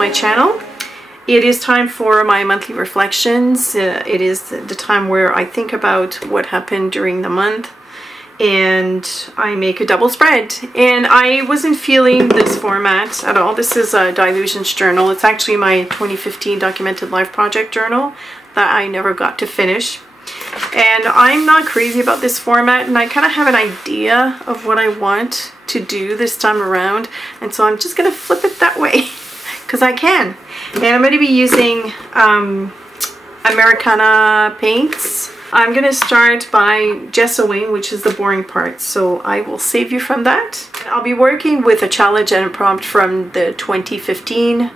my channel. It is time for my monthly reflections. It is the time where I think about what happened during the month and I make a double spread. And I wasn't feeling this format at all. This is a Delusions journal. It's actually my 2015 documented life project journal that I never got to finish. And I'm not crazy about this format, and I kind of have an idea of what I want to do this time around, and so I'm just gonna flip it that way because I can. And I'm going to be using Americana paints. I'm going to start by gessoing, which is the boring part, so I will save you from that. I'll be working with a challenge and a prompt from the 2015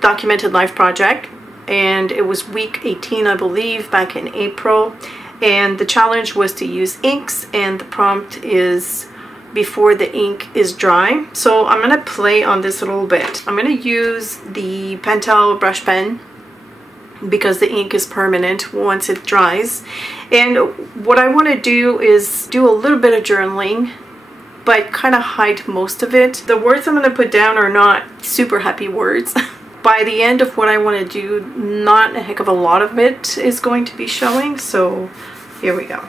documented life project, and it was week 18, I believe, back in April. And the challenge was to use inks, and the prompt is before the ink is dry. So I'm going to play on this a little bit. I'm going to use the Pentel brush pen because the ink is permanent once it dries. And what I want to do is do a little bit of journaling, but kind of hide most of it. The words I'm going to put down are not super happy words. By the end of what I want to do, not a heck of a lot of it is going to be showing, so here we go.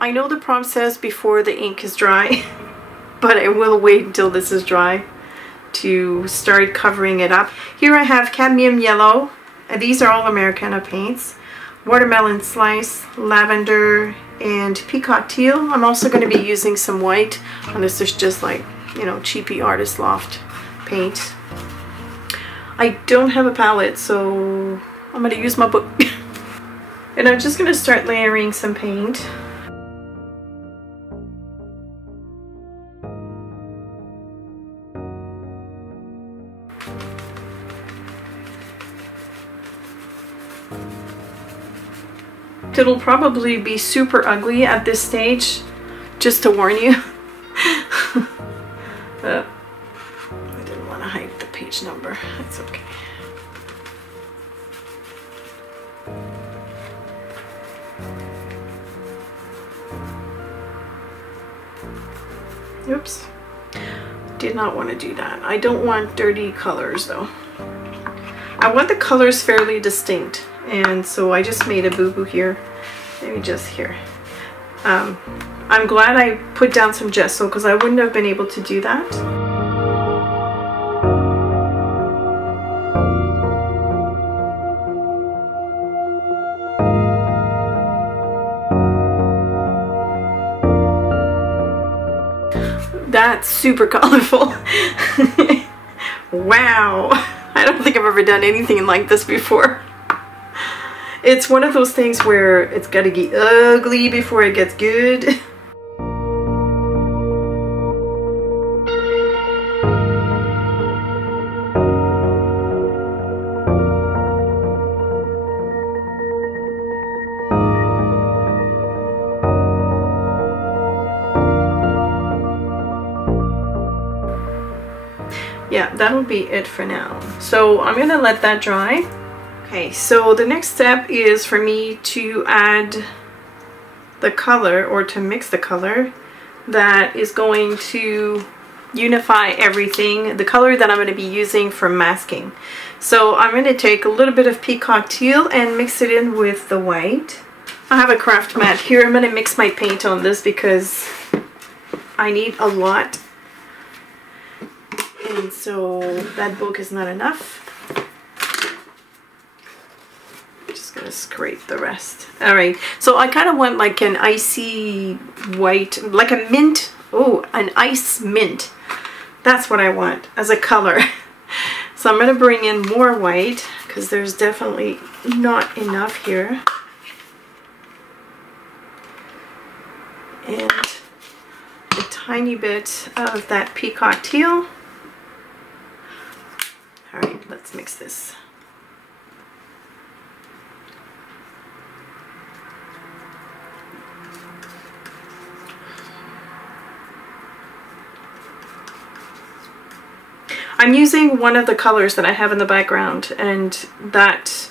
I know the prompt says before the ink is dry, but I will wait until this is dry to start covering it up. Here I have cadmium yellow. These are all Americana paints. Watermelon slice, lavender, and peacock teal. I'm also going to be using some white, and this is just like, you know, cheapy artist loft paint. I don't have a palette, so I'm going to use my book. And I'm just going to start layering some paint. It'll probably be super ugly at this stage, just to warn you. I didn't want to hide the page number. It's okay. Oops. Did not want to do that. I don't want dirty colors though. I want the colors fairly distinct, and so I just made a boo-boo here. Maybe just here. I'm glad I put down some gesso because I wouldn't have been able to do that. That's super colorful. Wow. I don't think I've ever done anything like this before. It's one of those things where it's gotta get ugly before it gets good. Yeah, that'll be it for now. So I'm gonna let that dry. Okay, so the next step is for me to add the color, or to mix the color that is going to unify everything, the color that I'm going to be using for masking. So I'm going to take a little bit of peacock teal and mix it in with the white. I have a craft mat here. I'm going to mix my paint on this because I need a lot, and so that book is not enough. Gonna scrape the rest. All right, so I kind of want like an icy white, like a mint. Oh, an ice mint. That's what I want as a color. So I'm gonna bring in more white because there's definitely not enough here, and a tiny bit of that peacock teal. All right, let's mix this. I'm using one of the colors that I have in the background, and that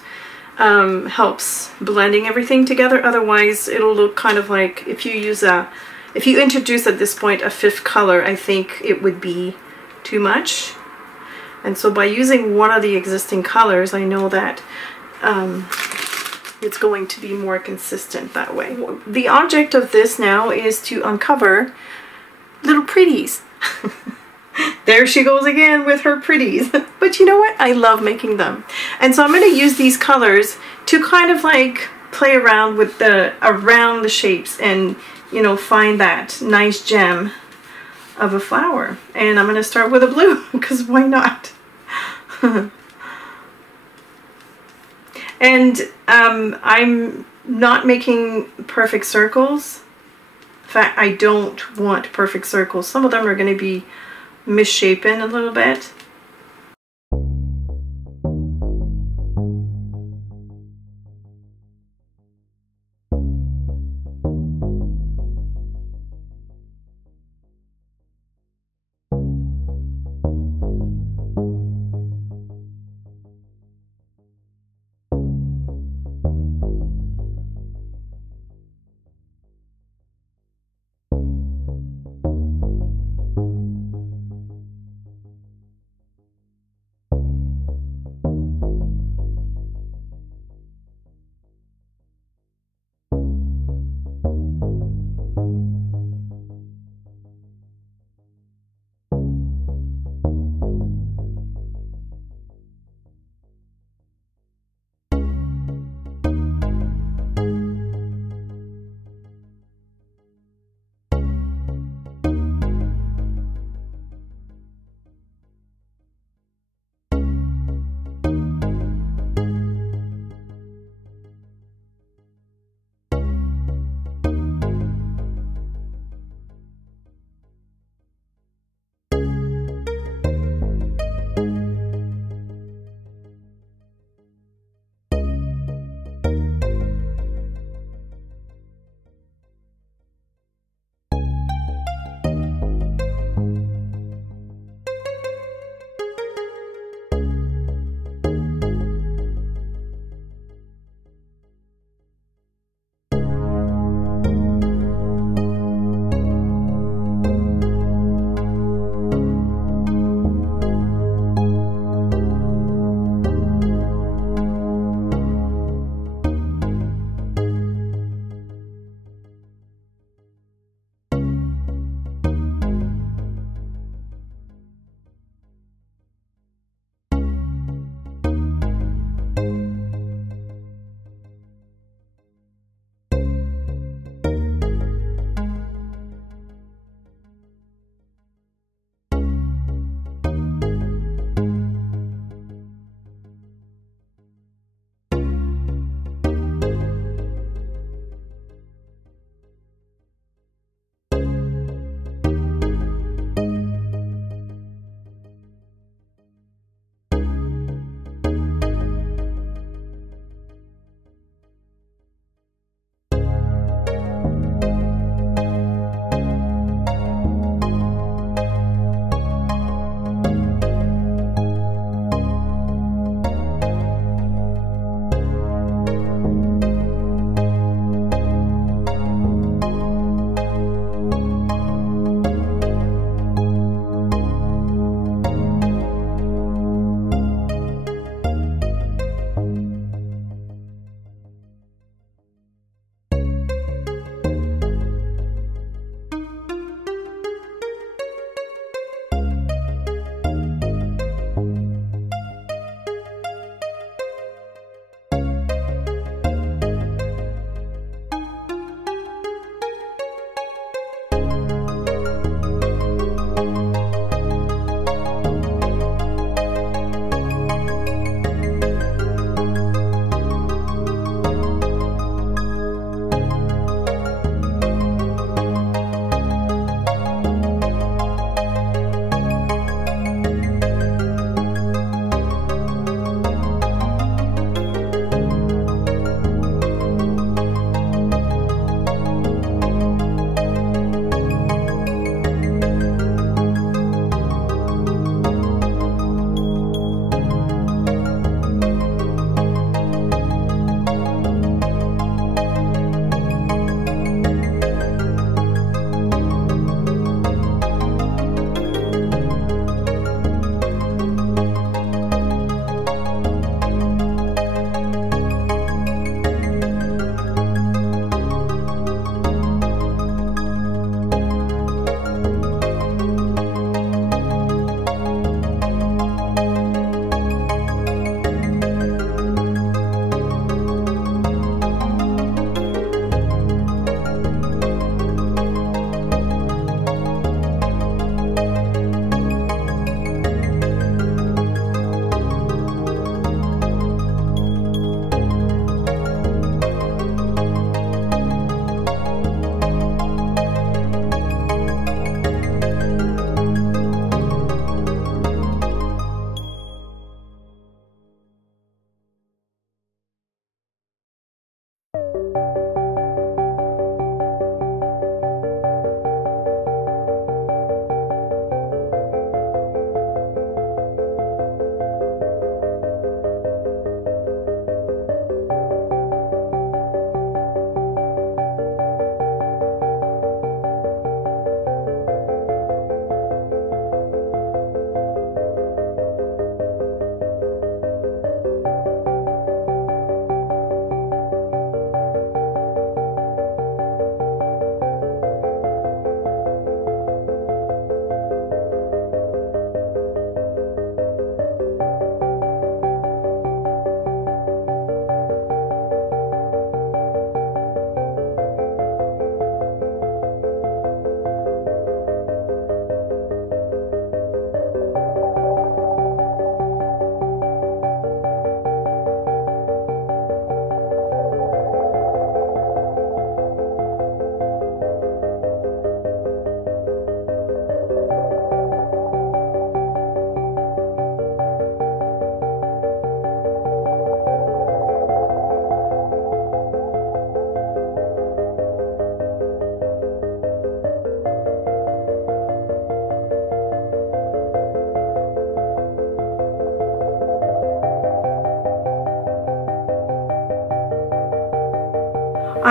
helps blending everything together. Otherwise it'll look kind of like if you introduce at this point a fifth color, I think it would be too much. And so by using one of the existing colors, I know that it's going to be more consistent that way. The object of this now is to uncover little pretties. There she goes again with her pretties. But you know what? I love making them. And so I'm going to use these colors to kind of like play around with around the shapes and, you know, find that nice gem of a flower. And I'm going to start with a blue because why not? And I'm not making perfect circles. In fact, I don't want perfect circles. Some of them are going to be misshapen a little bit.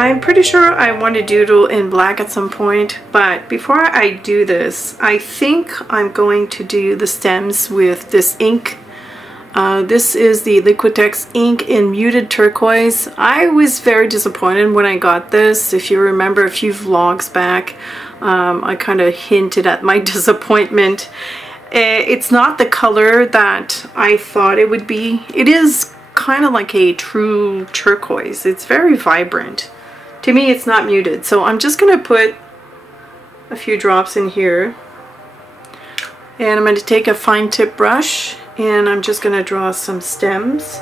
I'm pretty sure I want to doodle in black at some point, but before I do this, I think I'm going to do the stems with this ink. This is the Liquitex ink in muted turquoise. I was very disappointed when I got this. If you remember a few vlogs back, I kind of hinted at my disappointment. It's not the color that I thought it would be. It is kind of like a true turquoise. It's very vibrant. To me, it's not muted. So I'm just going to put a few drops in here. And I'm going to take a fine tip brush and I'm just going to draw some stems.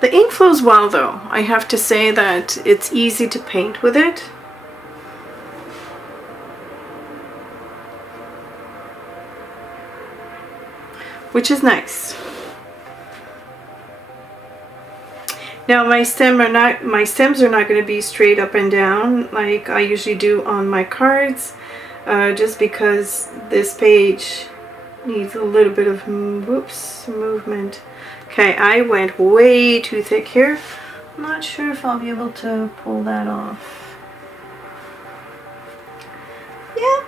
The ink flows well though. I have to say that it's easy to paint with it. Which is nice. Now my stems are not going to be straight up and down like I usually do on my cards, just because this page needs a little bit of movement. Okay, I went way too thick here. I'm not sure if I'll be able to pull that off. Yeah,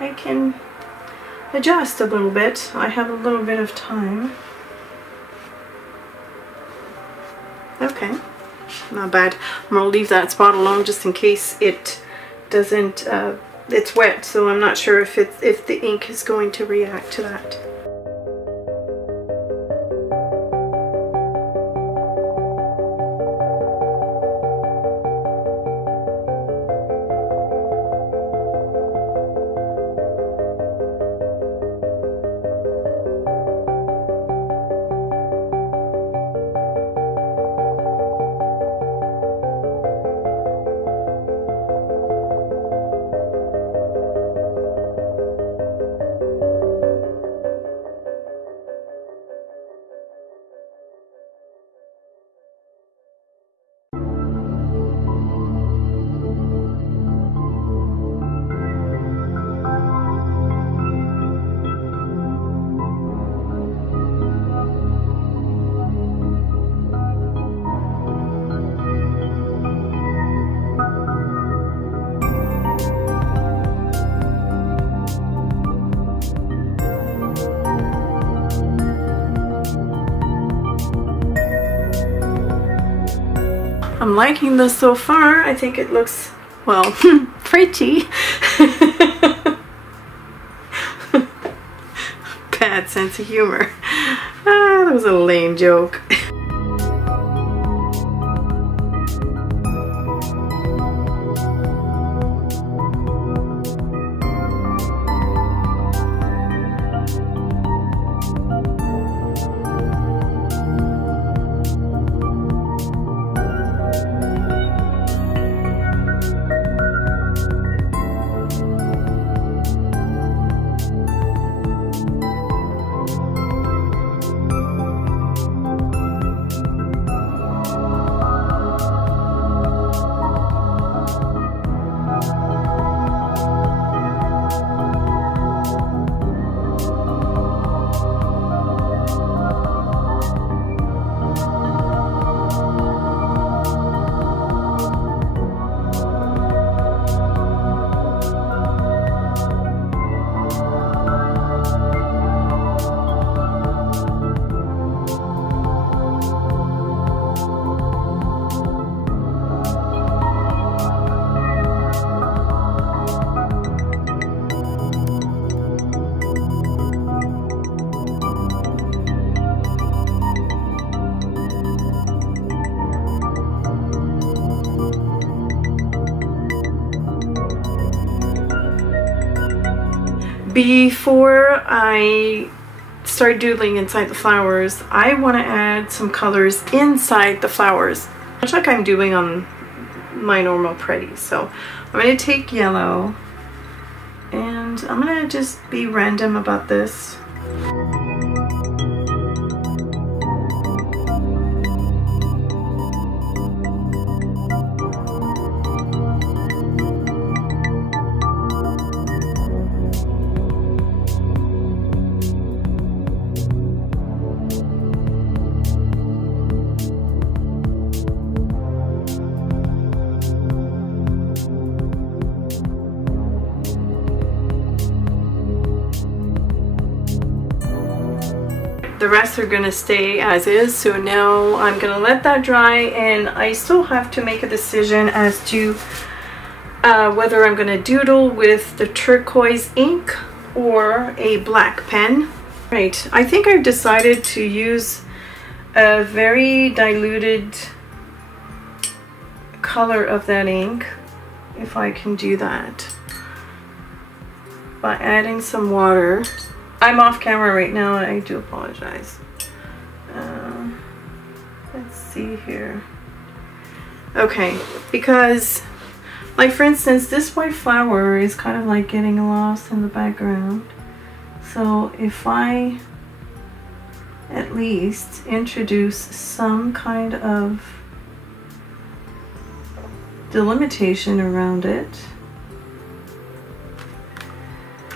I can adjust a little bit. I have a little bit of time. Okay, not bad. I'm gonna leave that spot alone just in case it doesn't, it's wet, so I'm not sure if the ink is going to react to that. I'm liking this so far. I think it looks, well, pretty. Bad sense of humor. Ah, that was a lame joke. Before I start doodling inside the flowers, I want to add some colors inside the flowers, much like I'm doing on my normal pretties. So I'm going to take yellow and I'm going to just be random about this. The rest are gonna stay as is, so now I'm gonna let that dry, and I still have to make a decision as to whether I'm gonna doodle with the turquoise ink or a black pen. Right, I think I've decided to use a very diluted color of that ink, if I can do that, by adding some water. I'm off camera right now, and I do apologize. Let's see here. Okay, because, like for instance, this white flower is kind of like getting lost in the background. So if I at least introduce some kind of delimitation around it,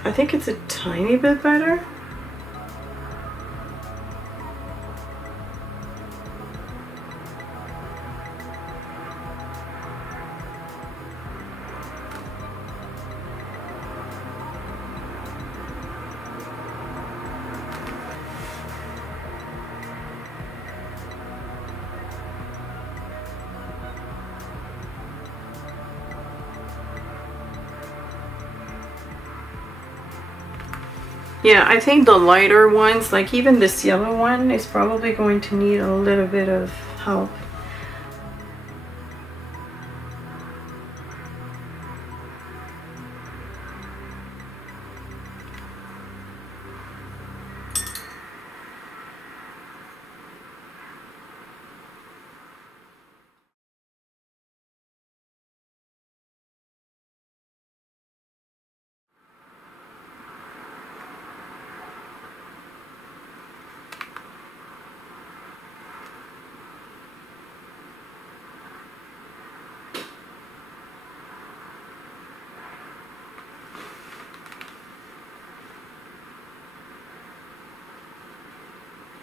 I think it's a tiny bit better. Yeah, I think the lighter ones, like even this yellow one, is probably going to need a little bit of help.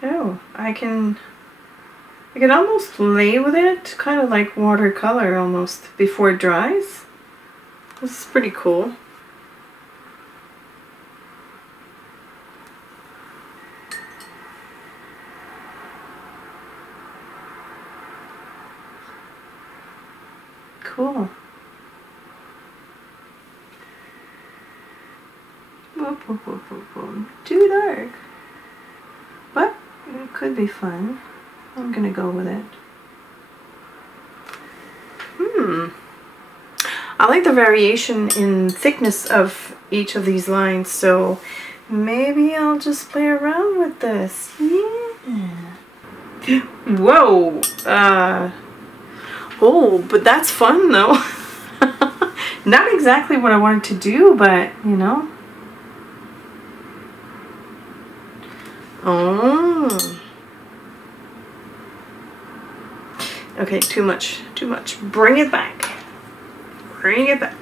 Oh, I can almost play with it, kind of like watercolor almost, before it dries. This is pretty cool. Cool. Too dark. But it could be fun. I'm gonna go with it. I like the variation in thickness of each of these lines, so maybe I'll just play around with this. Yeah. Whoa. Oh, but that's fun though. Not exactly what I wanted to do, but you know. Oh. Okay, too much, too much. Bring it back. Bring it back.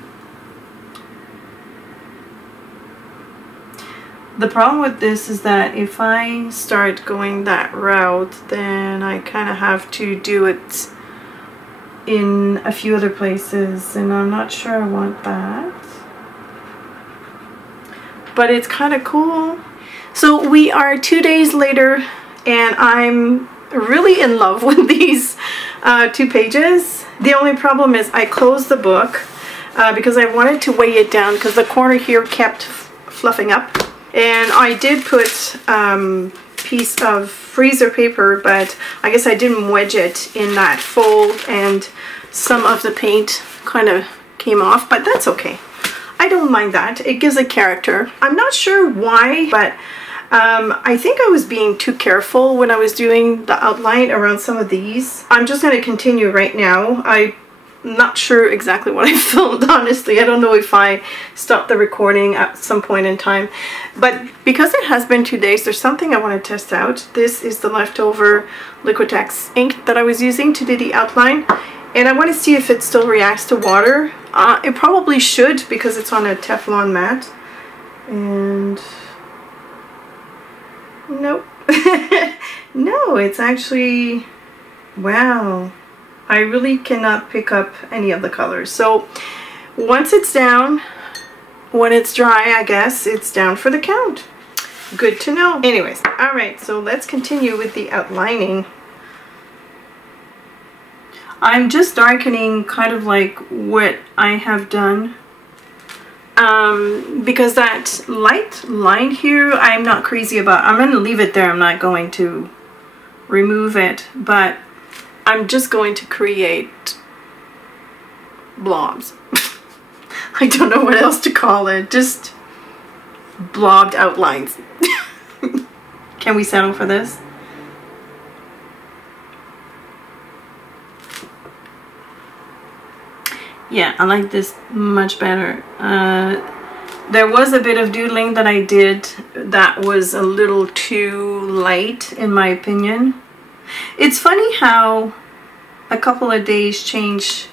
The problem with this is that if I start going that route, then I kind of have to do it in a few other places, and I'm not sure I want that. But it's kind of cool. So we are 2 days later, and I'm really in love with these 2 pages. The only problem is I closed the book because I wanted to weigh it down because the corner here kept fluffing up. And I did put piece of freezer paper, but I guess I didn't wedge it in that fold, and some of the paint kind of came off, but that's okay. I don't mind that. It gives a character. I'm not sure why, but I think I was being too careful when I was doing the outline around some of these. I'm just going to continue right now. I'm not sure exactly what I filmed, honestly. I don't know if I stopped the recording at some point in time. But because it has been 2 days, there's something I want to test out. This is the leftover Liquitex ink that I was using to do the outline. And I want to see if it still reacts to water. It probably should because it's on a Teflon mat. And nope. No, it's actually, wow. I really cannot pick up any of the colors. So once it's down, when it's dry, I guess it's down for the count. Good to know. Anyways, all right, so let's continue with the outlining. I'm just darkening kind of like what I have done. Because that light line here, I'm not crazy about. I'm going to leave it there. I'm not going to remove it, but I'm just going to create blobs. I don't know what else to call it. Just blobbed outlines. Can we settle for this? Yeah, I like this much better. There was a bit of doodling that I did that was a little too light, in my opinion. It's funny how a couple of days changes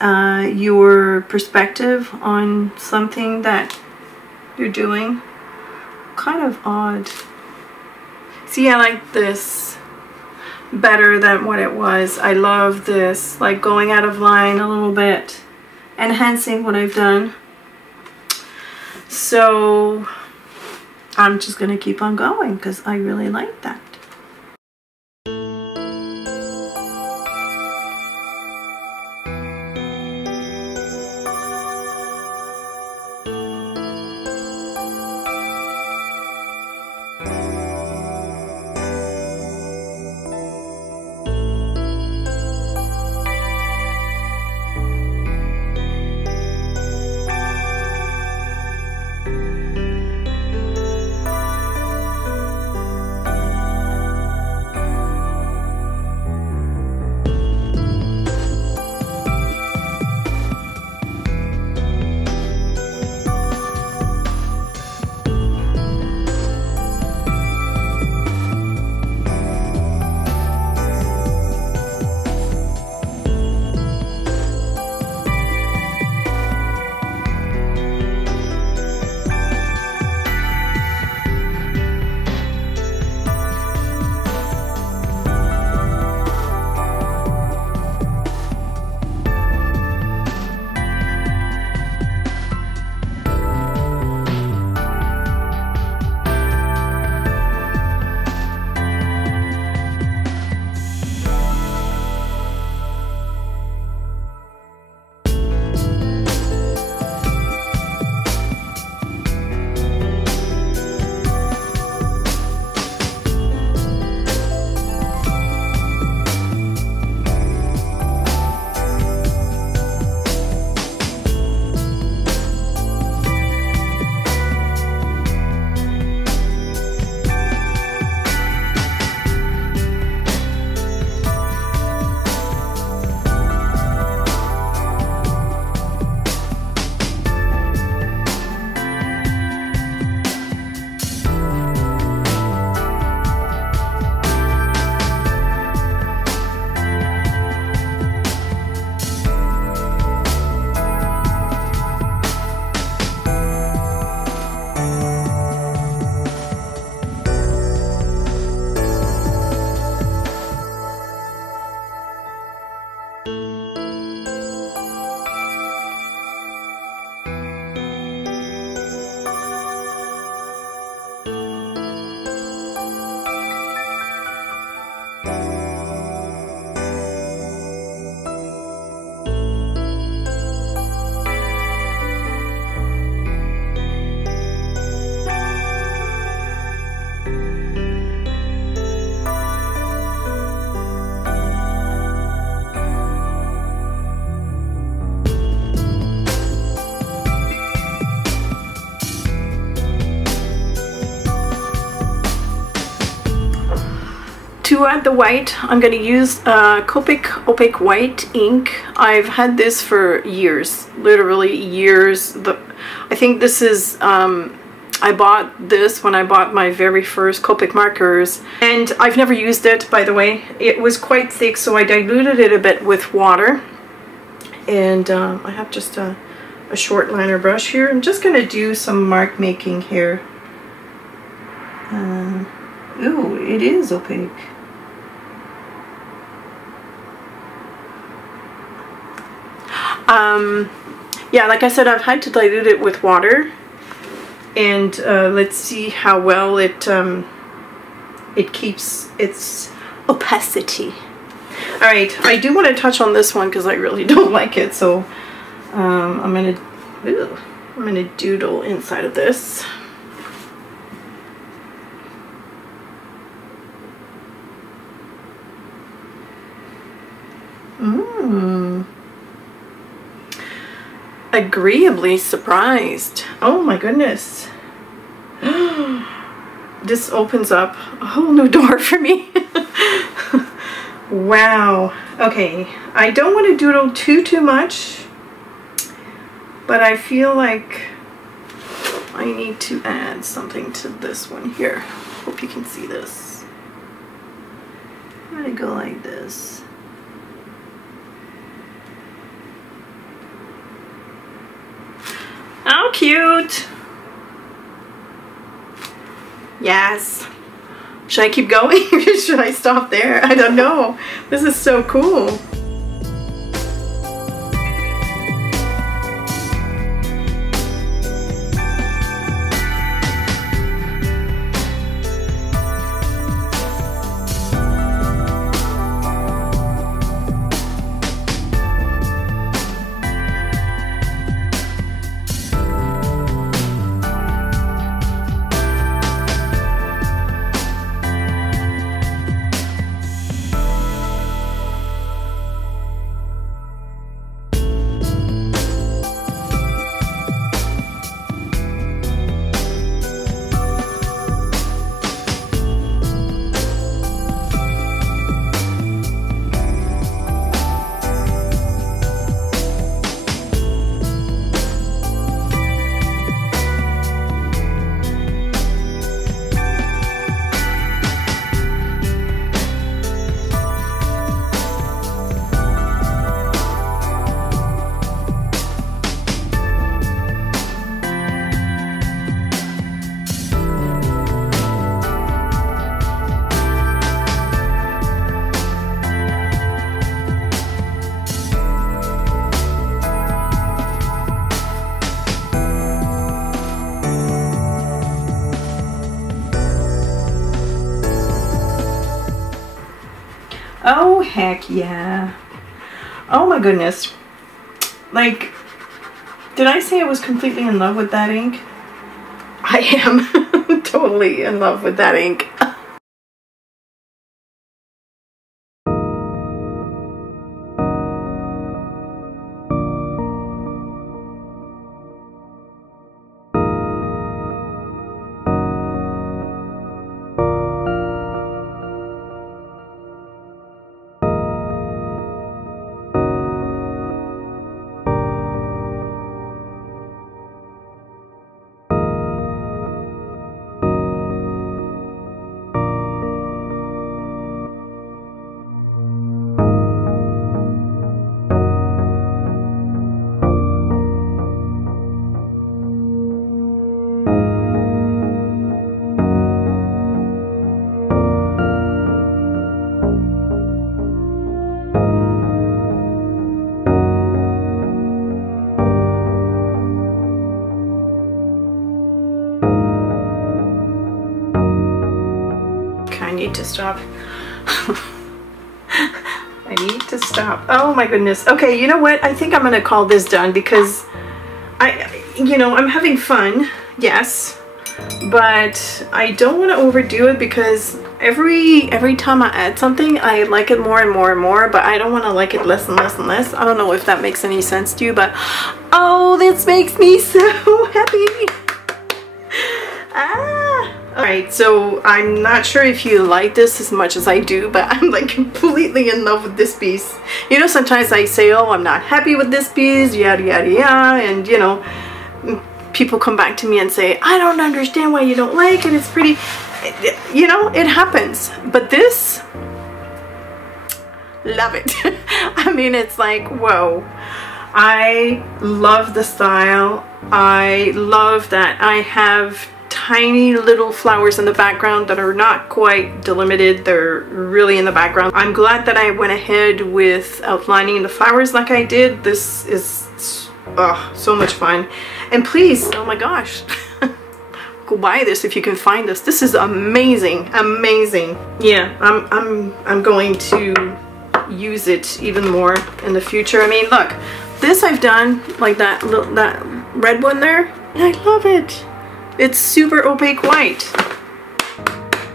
your perspective on something that you're doing. Kind of odd. See, I like this better than what it was. I love this, like going out of line a little bit, enhancing what I've done. So I'm just gonna keep on going because I really like that. To add the white, I'm going to use Copic Opaque White ink. I've had this for years, literally years. I think this is, I bought this when I bought my very first Copic markers, and I've never used it, by the way. It was quite thick, so I diluted it a bit with water. And I have just a short liner brush here. I'm just going to do some mark making here. Ooh, it is opaque. Yeah, like I said, I've had to dilute it with water, and let's see how well it keeps its opacity. All right, I do want to touch on this one because I really don't like it, so I'm gonna doodle inside of this. Agreeably surprised. Oh my goodness. This opens up a whole new door for me. Wow. Okay, I don't want to doodle too much, but I feel like I need to add something to this one here. Hope you can see this. I'm gonna go like this. How cute! Yes. Should I keep going? Should I stop there? I don't know. This is so cool. Oh, heck yeah. Oh my goodness. Like, did I say I was completely in love with that ink? I am totally in love with that ink. I need to stop. I need to stop. Oh my goodness. Okay, you know what? I think I'm gonna call this done because I'm having fun, yes, but I don't want to overdo it because every time I add something, I like it more and more and more, but I don't want to like it less and less and less. I don't know if that makes any sense to you, but oh, this makes me so happy. Ah. Alright, so I'm not sure if you like this as much as I do, but I'm like completely in love with this piece. You know, sometimes I say, oh, I'm not happy with this piece, yada yada yada, and you know, people come back to me and say, I don't understand why you don't like it, it's pretty. You know, it happens. But this, love it. I mean, it's like, whoa. I love the style. I love that I have tiny little flowers in the background that are not quite delimited. They're really in the background. I'm glad that I went ahead with outlining the flowers like I did. This is so much fun. And please, oh my gosh, go buy this if you can find this. This is amazing, amazing. Yeah, I'm going to use it even more in the future. I mean, look, this I've done like that red one there, and I love it. It's super opaque white.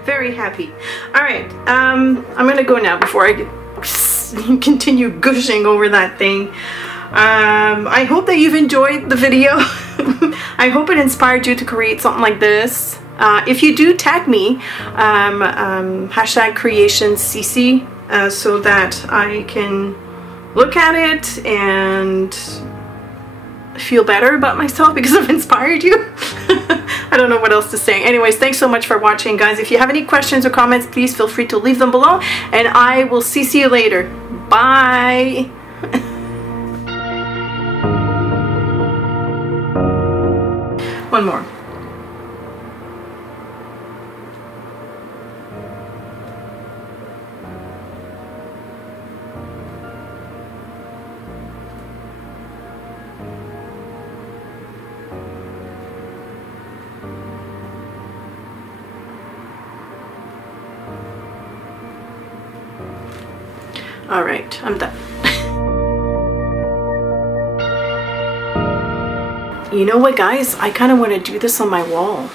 Very happy. All right, I'm gonna go now before I continue gushing over that thing. I hope that you've enjoyed the video. I hope it inspired you to create something like this. If you do, tag me, hashtag Créations CeeCee, so that I can look at it and feel better about myself because I've inspired you. I don't know what else to say. Anyways, thanks so much for watching, guys. If you have any questions or comments, please feel free to leave them below, and I will see you later. Bye. One more. All right, I'm done. You know what, guys? I kind of want to do this on my wall.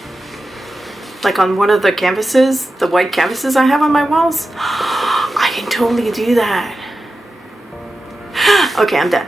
Like on one of the canvases, the white canvases I have on my walls. I can totally do that. Okay, I'm done.